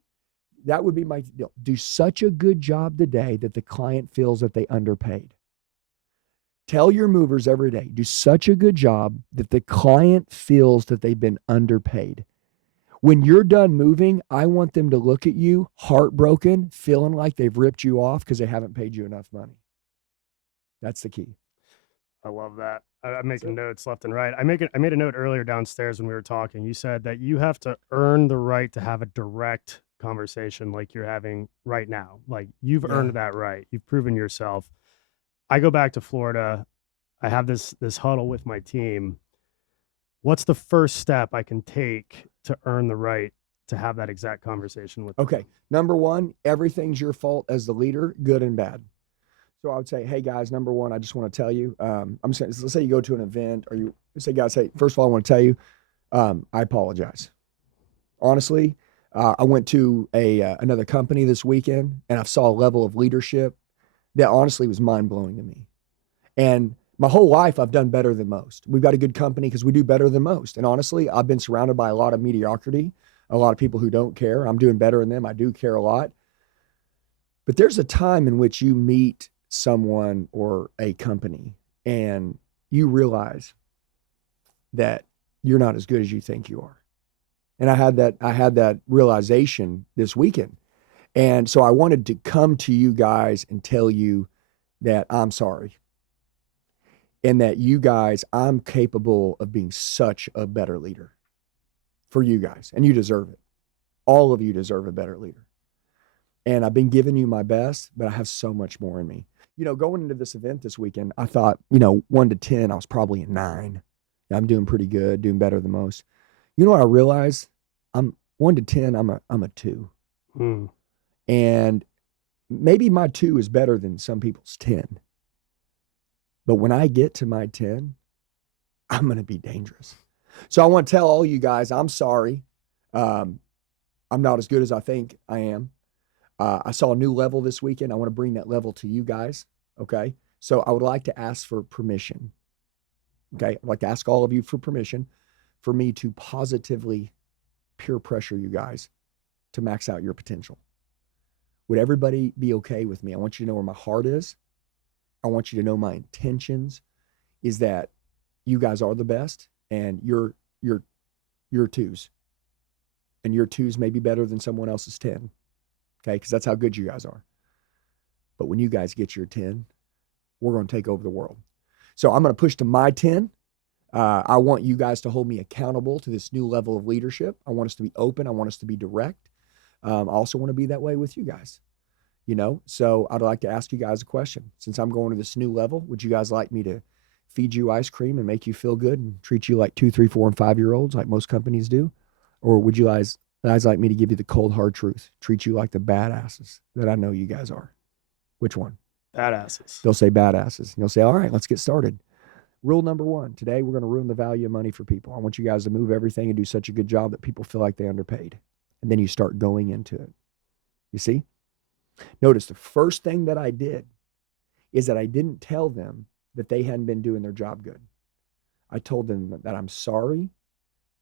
That would be my deal. Do such a good job today that the client feels that they underpaid. Tell your movers every day, do such a good job that the client feels that they've been underpaid. When you're done moving, I want them to look at you heartbroken, feeling like they've ripped you off because they haven't paid you enough money. That's the key. I love that. I'm making notes left and right. I made a note earlier downstairs when we were talking. You said that you have to earn the right to have a direct conversation like you're having right now. Like you've Yeah. earned that right. You've proven yourself. I go back to Florida. I have this huddle with my team. What's the first step I can take to earn the right to have that exact conversation with them? Okay. Number one, everything's your fault as the leader, good and bad. So I would say, hey guys, number one, I just want to tell you, I'm saying, let's say you go to an event or you say, guys, hey, first of all, I want to tell you, I apologize. Honestly, I went to another company this weekend and I saw a level of leadership that honestly was mind blowing to me. And my whole life, I've done better than most. We've got a good company because we do better than most. And honestly, I've been surrounded by a lot of mediocrity, a lot of people who don't care. I'm doing better than them. I do care a lot. But there's a time in which you meet someone or a company and you realize that you're not as good as you think you are. And I had that realization this weekend. And so I wanted to come to you guys and tell you that I'm sorry. And that you guys, I'm capable of being such a better leader for you guys. And you deserve it. All of you deserve a better leader. And I've been giving you my best, but I have so much more in me. You know, going into this event this weekend, I thought, 1 to 10, I was probably a 9. I'm doing pretty good, doing better than most. You know what I realized? I'm 1 to 10, I'm a 2. And maybe my 2 is better than some people's 10. But when I get to my 10, I'm going to be dangerous. So I want to tell all you guys, I'm sorry. I'm not as good as I think I am. I saw a new level this weekend. I want to bring that level to you guys. Okay. So I would like to ask for permission. Okay. I'd like to ask all of you for permission for me to positively peer pressure you guys to max out your potential. Would everybody be okay with me? I want you to know where my heart is. I want you to know my intentions is that you guys are the best and you're 2s. And your 2s may be better than someone else's 10. Okay, because that's how good you guys are. But when you guys get your 10, we're going to take over the world. So I'm going to push to my 10. I want you guys to hold me accountable to this new level of leadership. I want us to be open. I want us to be direct. I also want to be that way with you guys. So I'd like to ask you guys a question. Since I'm going to this new level, would you guys like me to feed you ice cream and make you feel good and treat you like 2, 3, 4, and 5-year-olds like most companies do? Or would you guys like me to give you the cold, hard truth, treat you like the badasses that I know you guys are? Which one? Badasses. They'll say badasses. And you'll say, all right, let's get started. Rule number 1, today we're going to ruin the value of money for people. I want you guys to move everything and do such a good job that people feel like they underpaid. And then you start going into it. You see? Notice the first thing that I did is that I didn't tell them that they hadn't been doing their job good. I told them that I'm sorry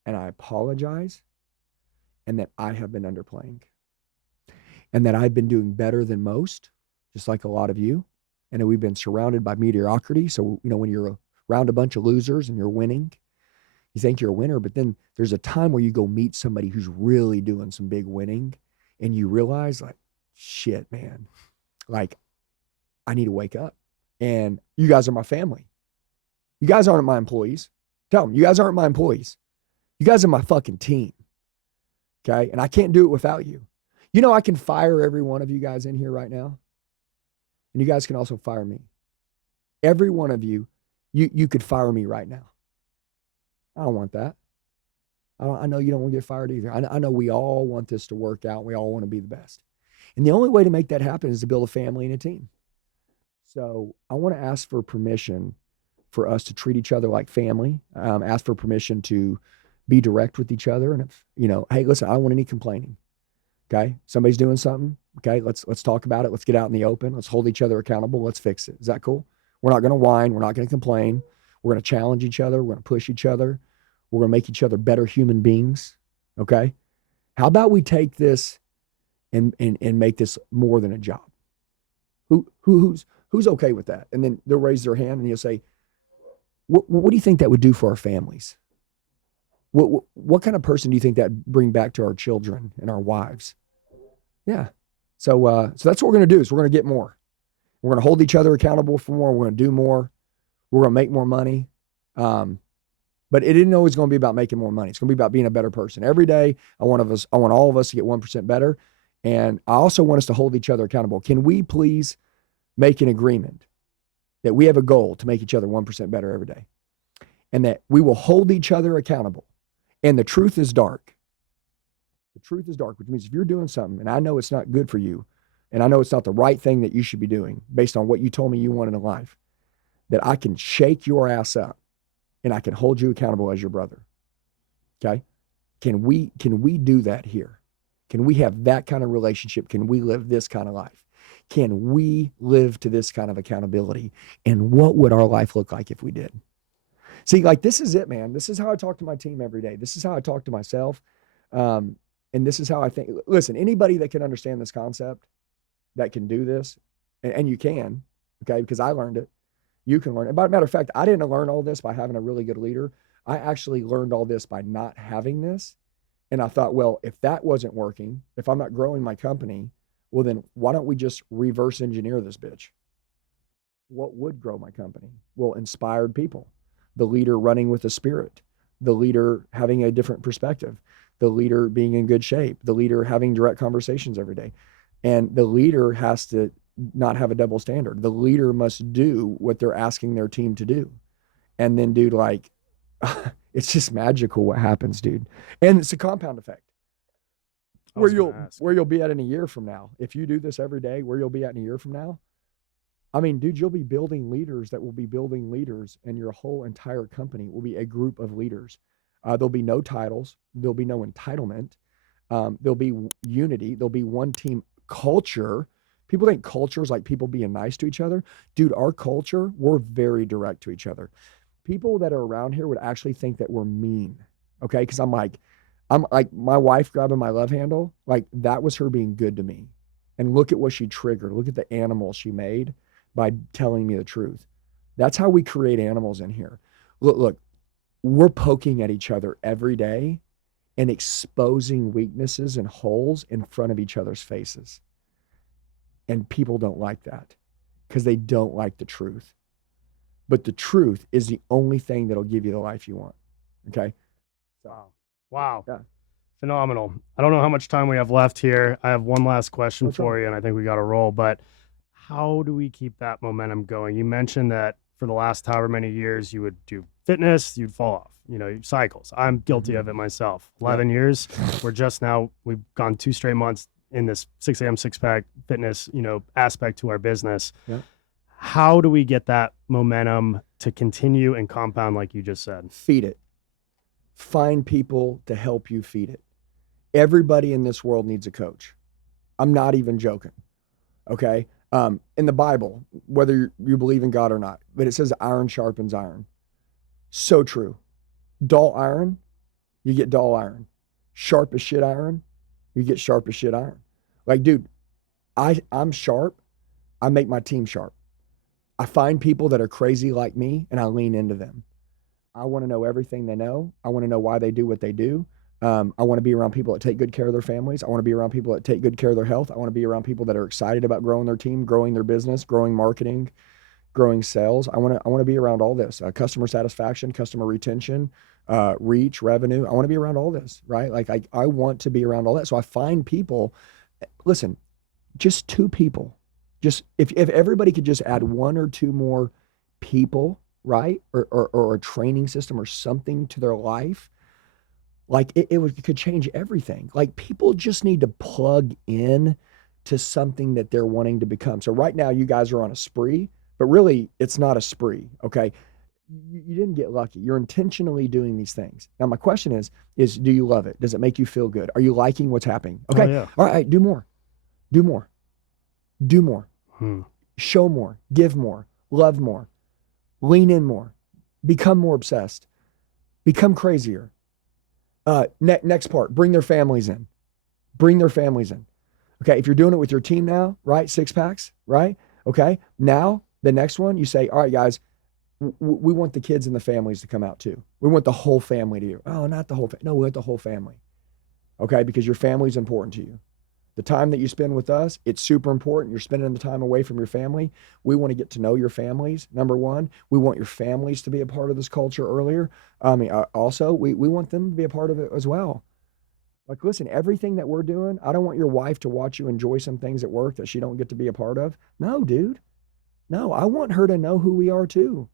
and I apologize and that I have been underplaying and that I've been doing better than most, just like a lot of you. And that we've been surrounded by mediocrity. So, when you're around a bunch of losers and you're winning, you think you're a winner, but then there's a time where you go meet somebody who's really doing some big winning and you realize like, shit, man, like I need to wake up. And you guys are my family. You guys aren't my employees. Tell them, you guys aren't my employees. You guys are my fucking team. Okay. And I can't do it without you. I can fire every one of you guys in here right now. And you guys can also fire me. Every one of you, you could fire me right now. I don't want that. I know you don't want to get fired either. I know we all want this to work out. We all want to be the best. And the only way to make that happen is to build a family and a team. So I want to ask for permission for us to treat each other like family. Ask for permission to be direct with each other. And if, hey, listen, I don't want any complaining. Okay. Somebody's doing something. Okay. Let's talk about it. Let's get out in the open. Let's hold each other accountable. Let's fix it. Is that cool? We're not going to whine. We're not going to complain. We're going to challenge each other. We're going to push each other. We're going to make each other better human beings. Okay. How about we take this and make this more than a job? Who's okay with that? And then they'll raise their hand and you'll say, what do you think that would do for our families? What kind of person do you think that bring back to our children and our wives? Yeah. So that's what we're going to do is we're going to get more. We're going to hold each other accountable for more. We're going to do more. We're going to make more money. But it isn't always going to be about making more money. It's going to be about being a better person. Every day, I want all of us to get 1% better. And I also want us to hold each other accountable. Can we please make an agreement that we have a goal to make each other 1% better every day? And that we will hold each other accountable. And the truth is dark. The truth is dark, which means if you're doing something and I know it's not good for you, and I know it's not the right thing that you should be doing based on what you told me you wanted in life, that I can shake your ass up and I can hold you accountable as your brother. Okay? Can we do that here? Can we have that kind of relationship? Can we live this kind of life? Can we live to this kind of accountability? And what would our life look like if we did? See, like, this is it, man. This is how I talk to my team every day. This is how I talk to myself. And this is how I think. Listen, anybody that can understand this concept, that can do this, and you can, okay, because I learned it. You can learn it. By a matter of fact, I didn't learn all this by having a really good leader. I actually learned all this by not having this. And I thought, well, if that wasn't working, if I'm not growing my company, well, then why don't we just reverse engineer this bitch? What would grow my company? Well, inspired people, the leader running with the spirit, the leader having a different perspective, the leader being in good shape, the leader having direct conversations every day. And the leader has to not have a double standard. The leader must do what they're asking their team to do. And then, dude, like, it's just magical what happens, dude. And it's a compound effect. Where you'll be at in a year from now. If you do this every day, where you'll be at in a year from now. I mean, dude, you'll be building leaders that will be building leaders, and your whole entire company will be a group of leaders. There'll be no titles. There'll be no entitlement. There'll be unity. There'll be one team culture. People think culture is like people being nice to each other. Dude, our culture, we're very direct to each other. People that are around here would actually think that we're mean, okay? Because I'm like my wife grabbing my love handle, like that was her being good to me. And look at what she triggered. Look at the animal she made by telling me the truth. That's how we create animals in here. Look, we're poking at each other every day and exposing weaknesses and holes in front of each other's faces. And people don't like that because they don't like the truth. But the truth is the only thing that'll give you the life you want. Okay? Wow. Yeah. Phenomenal. I don't know how much time we have left here. I have one last question for you, and I think we got to roll. But how do we keep that momentum going? You mentioned that for the last however many years you would do fitness, you'd fall off, cycles. I'm guilty of it myself. 11 years. We've gone 2 straight months in this 6 a.m. six-pack fitness, aspect to our business. Yeah. How do we get that momentum to continue and compound like you just said? Feed it. Find people to help you feed it. Everybody in this world needs a coach. I'm not even joking. Okay? In the Bible, whether you believe in God or not, but it says iron sharpens iron. So true. Dull iron, you get dull iron. Sharp as shit iron, you get sharp as shit iron. Like, dude, I'm sharp. I make my team sharp. I find people that are crazy like me and I lean into them. I want to know everything they know. I want to know why they do what they do. I want to be around people that take good care of their families. I want to be around people that take good care of their health. I want to be around people that are excited about growing their team, growing their business, growing marketing, growing sales. I want to be around all this, customer satisfaction, customer retention, reach, revenue. I want to be around all this, right? Like I want to be around all that. So I find people, listen, just 2 people. Just if everybody could just add 1 or 2 more people, right? Or a training system or something to their life, like it could change everything. Like people just need to plug in to something that they're wanting to become. So right now you guys are on a spree, but really it's not a spree, okay? You didn't get lucky. You're intentionally doing these things. Now my question is do you love it? Does it make you feel good? Are you liking what's happening? Okay. Oh, yeah. All right, do more. Do more. Do more. Show more. Give more. Love more. Lean in more. Become more obsessed. Become crazier. Next part, bring their families in. Bring their families in. Okay, if you're doing it with your team now, right? 6 packs, right? Okay, now the next one, you say, all right, guys, we want the kids and the families to come out too. We want the whole family to you. Oh, not the whole family. No, we want the whole family. Okay, because your family is important to you. The time that you spend with us, it's super important. You're spending the time away from your family. We want to get to know your families, number one. We want your families to be a part of this culture earlier. Also, we want them to be a part of it as well. Like, listen, everything that we're doing, I don't want your wife to watch you enjoy some things at work that she don't get to be a part of. No, dude. No, I want her to know who we are too.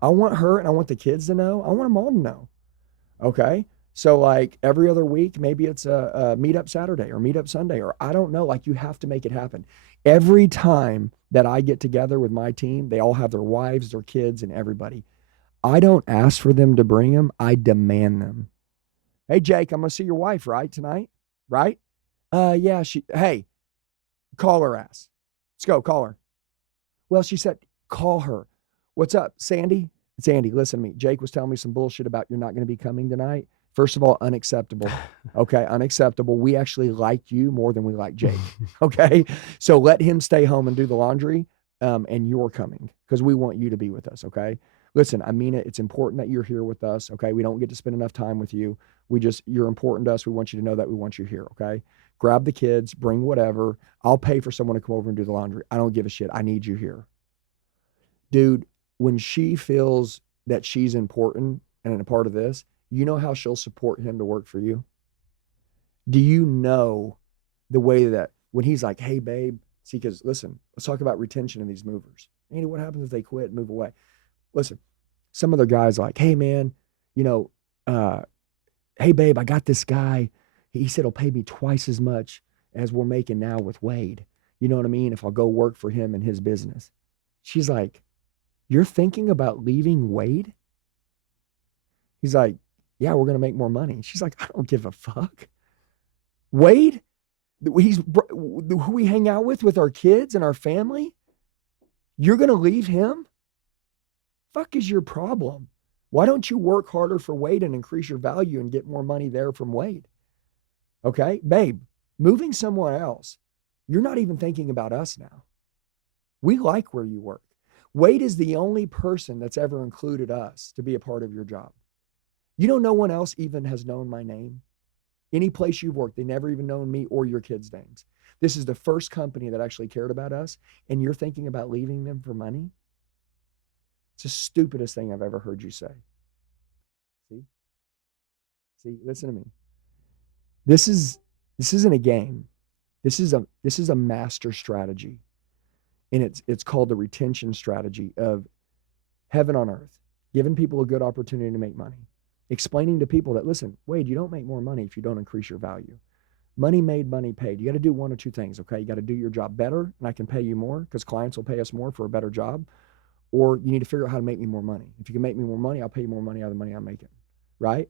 I want her and I want the kids to know. I want them all to know. Okay? So like every other week, maybe it's a meetup Saturday or meetup Sunday, or I don't know, like you have to make it happen. Every time that I get together with my team, they all have their wives, their kids, and everybody. I don't ask for them to bring them. I demand them. Hey, Jake, I'm going to see your wife, right, tonight? Right? Yeah, hey, call her ass. Let's go, call her. Well, she said, call her. What's up, Sandy? Sandy, listen to me. Jake was telling me some bullshit about you're not going to be coming tonight. First of all, unacceptable. Okay, unacceptable. We actually like you more than we like Jake. Okay, so let him stay home and do the laundry, and you're coming because we want you to be with us. Okay, listen, I mean it. It's important that you're here with us. Okay, we don't get to spend enough time with you. You're important to us. We want you to know that we want you here. Okay, grab the kids, bring whatever. I'll pay for someone to come over and do the laundry. I don't give a shit. I need you here, dude. When she feels that she's important and a part of this, you know how she'll support him to work for you? Do you know the way that when he's like, hey, babe, see, because listen, let's talk about retention of these movers. Andy, what happens if they quit and move away? Listen, some other guys like, hey, man, hey, babe, I got this guy. He said he'll pay me twice as much as we're making now with Wade. You know what I mean? If I'll go work for him in his business. She's like, you're thinking about leaving Wade? He's like, yeah, we're going to make more money. She's like, I don't give a fuck. Wade, who we hang out with our kids and our family, you're going to leave him? Fuck is your problem? Why don't you work harder for Wade and increase your value and get more money there from Wade? Okay, babe, moving somewhere else, you're not even thinking about us now. We like where you work. Wade is the only person that's ever included us to be a part of your job. You know, no one else even has known my name. Any place you've worked, they never even known me or your kids' names. This is the first company that actually cared about us, and you're thinking about leaving them for money? It's the stupidest thing I've ever heard you say. See, listen to me. This isn't a game. This is a master strategy. And it's called the retention strategy of heaven on earth, giving people a good opportunity to make money, explaining to people that, listen, Wade, you don't make more money if you don't increase your value. Money made, money paid. You got to do one or two things, okay? You got to do your job better, and I can pay you more because clients will pay us more for a better job, or you need to figure out how to make me more money. If you can make me more money, I'll pay you more money out of the money I'm making, right?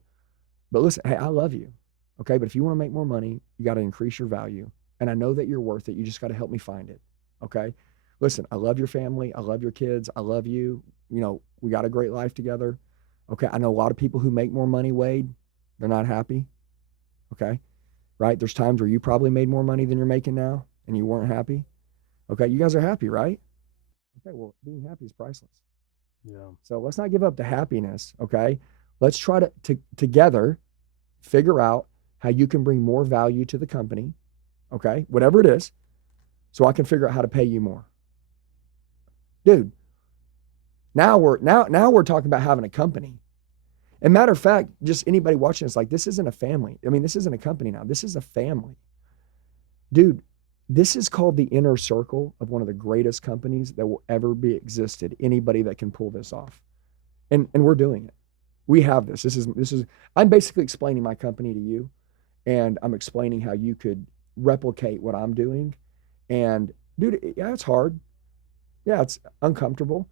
But listen, hey, I love you, okay? But if you want to make more money, you got to increase your value, and I know that you're worth it. You just got to help me find it, okay? Listen, I love your family. I love your kids. I love you. You know, we got a great life together. Okay. I know a lot of people who make more money, Wade. They're not happy. Okay. Right. There's times where you probably made more money than you're making now and you weren't happy. Okay. You guys are happy, right? Okay. Well, being happy is priceless. Yeah. So let's not give up the happiness. Okay. Let's try to together figure out how you can bring more value to the company. Okay. Whatever it is. So I can figure out how to pay you more. Dude, now we're talking about having a company. And matter of fact, just anybody watching this, like, this isn't a family. I mean, this isn't a company now. This is a family. Dude, this is called the inner circle of one of the greatest companies that will ever be existed. Anybody that can pull this off. And we're doing it. We have this. This is I'm basically explaining my company to you, and I'm explaining how you could replicate what I'm doing. And dude, yeah, it's hard. Yeah, it's uncomfortable.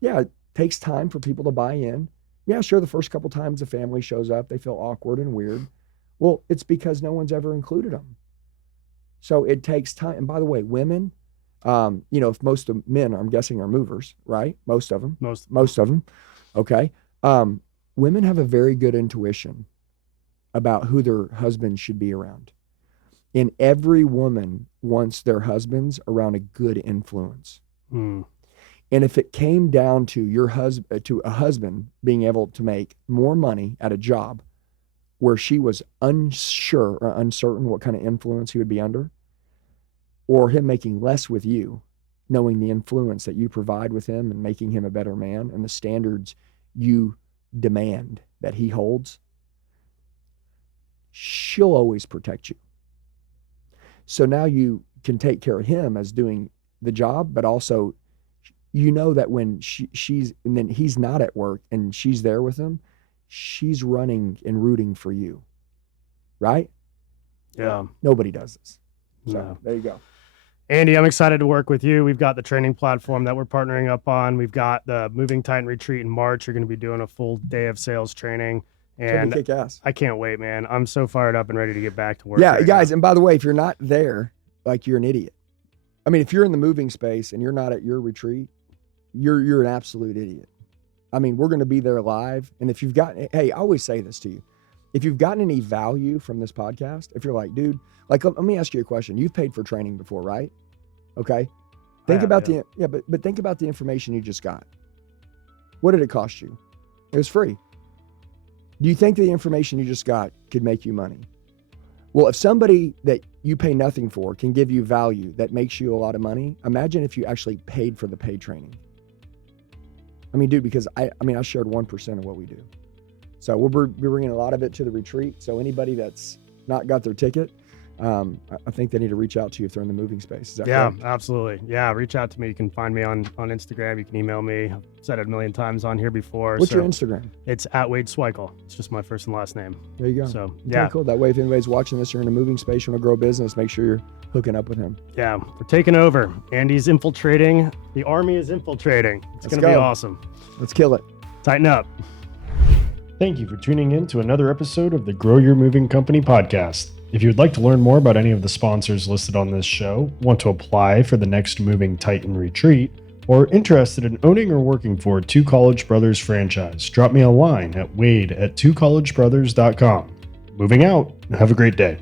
Yeah, it takes time for people to buy in. Yeah, sure, the first couple times the family shows up, they feel awkward and weird. Well, it's because no one's ever included them. So it takes time. And by the way, women, if most of men, I'm guessing, are movers, right? Most of them. Most of them. Okay. Women have a very good intuition about who their husband should be around. And every woman wants their husbands around a good influence. And if it came down to a husband being able to make more money at a job where she was unsure or uncertain what kind of influence he would be under, or him making less with you, knowing the influence that you provide with him and making him a better man and the standards you demand that he holds, she'll always protect you. So now you can take care of him as doing the job, but also you know that when she's, and then he's not at work and she's there with him, she's running and rooting for you, right? Yeah. Nobody does this. So No. there you go. Andy, I'm excited to work with you. We've got the training platform that we're partnering up on. We've got the Moving Titan Retreat in March. You're going to be doing a full day of sales training. And kick ass. I can't wait, man. I'm so fired up and ready to get back to work. Yeah, right guys. now. And by the way, if you're not there, like, you're an idiot. I mean, if you're in the moving space and you're not at your retreat, you're an absolute idiot. I mean, we're going to be there live. And if you've gotten, hey, I always say this to you. If you've gotten any value from this podcast, if you're like, dude, like, let me ask you a question. You've paid for training before, right? Okay. Think about but think about the information you just got. What did it cost you? It was free. Do you think the information you just got could make you money? Well, if somebody that you pay nothing for can give you value that makes you a lot of money, imagine if you actually paid for the paid training. I mean, dude, because I shared 1% of what we do. So we'll be bringing a lot of it to the retreat. So anybody that's not got their ticket, I think they need to reach out to you if they're in the moving space. Is that correct? Absolutely. Yeah, reach out to me. You can find me on Instagram. You can email me. I've said it a million times on here before. What's your Instagram? It's @WadeSwikle. It's just my first and last name. There you go. So, Okay, cool. That way, if anybody's watching this, you're in a moving space, you want to grow a business, make sure you're hooking up with him. Yeah, we're taking over. Andy's infiltrating. The army is infiltrating. It's going to be awesome. Let's kill it. Tighten up. Thank you for tuning in to another episode of the Grow Your Moving Company podcast. If you would like to learn more about any of the sponsors listed on this show, want to apply for the next Moving Titan retreat, or interested in owning or working for Two College Brothers franchise, drop me a line at wade@twocollegebrothers.com. Moving out. Have a great day.